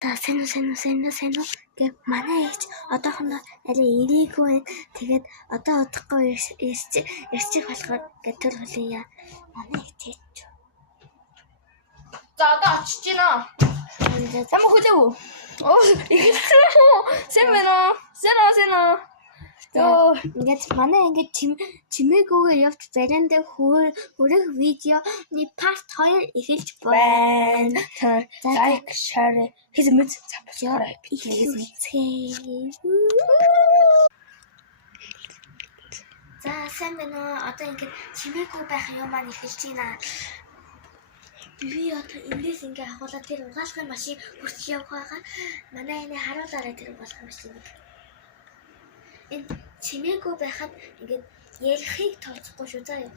Та сайн уу гэ манай ээж одоохондоо арай ирээгүй байна. Тэгээд одоо удахгүй ирчих болохоор гэтэр хүлээе. Манай ээж ч. За одоо очиж гинэ. Сайн хүлээв үү? Оо ихэлсэн үү? Сайн байна уу? Сайн уу? Тоо ингээд манай ингээд чимээгүйгээр явж бариандаа хүрэх видеоны part 2 эхэлж байна. Лайк, share хиймэд subscribe хийгээрэй. За сайн байна уу? Одоо ингээд чимээгүй байх юм маань эхэлж байна. Би одоо эндээс ингээ ахуулаад тэр угаалгын машин хүрч явах байгаа. Манай энэ харуулаарай тэр угаалгын машиныг. Энэ чимээгүй байхад ингээд ярихыг тооцохгүй шүү заа юу.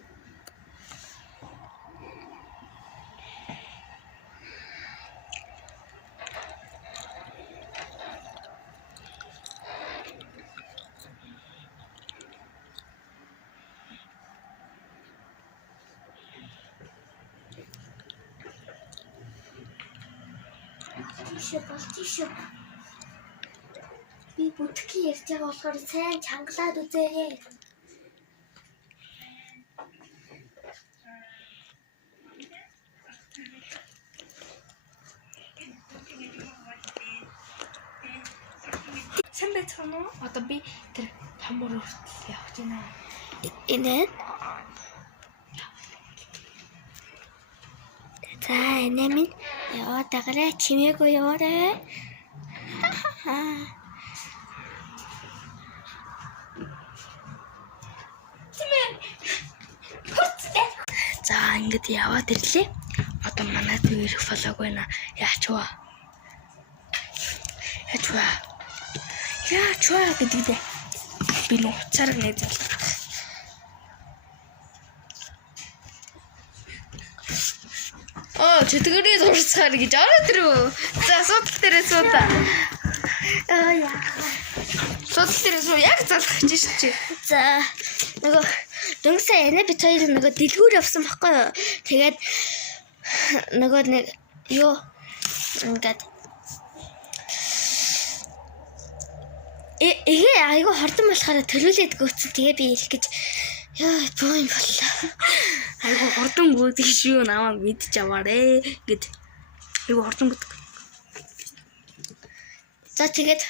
Болчих шүү. Би бүтгэн ярьж байгаа болохоор сайн чангалаад үзээрэй. Сайн байцгаана уу? Одоо би тэр тамбур хүртэл явж байна. Энэ за энэ минь яваа дагараа чимээгүй яваарай. За ингэж яваад ирлээ. Одоо манай дээр фоллог байна. Яач вэ гэдэг би нууцаар нэг зал. Чөтгөрийн зурцаар гэж ороод ирв. За судал дээрээ суудаа. Яа. Судал дээрээ суу яг залгах гэж чи. За нөгөө дөнгөсөн энэ бит хоёр нөгөө дэлгүүр явсан байхгүй юу? Тэгээд нөгөө нэг юу ингээд айгу хордон болохоор төрүүлээд гүйтсэн. Тэгээ би ирэх гэж яа боо юм боллоо. Айгу хордон гүйдэг шүү намайг мэдж аваарэ гэд. Айгу хордон гүйдэг. За тэгээд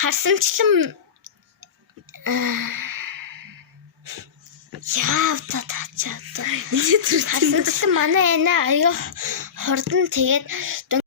харсанчлан яа таачаа. Харсанчлан манай энэ аяа хордон тэгээд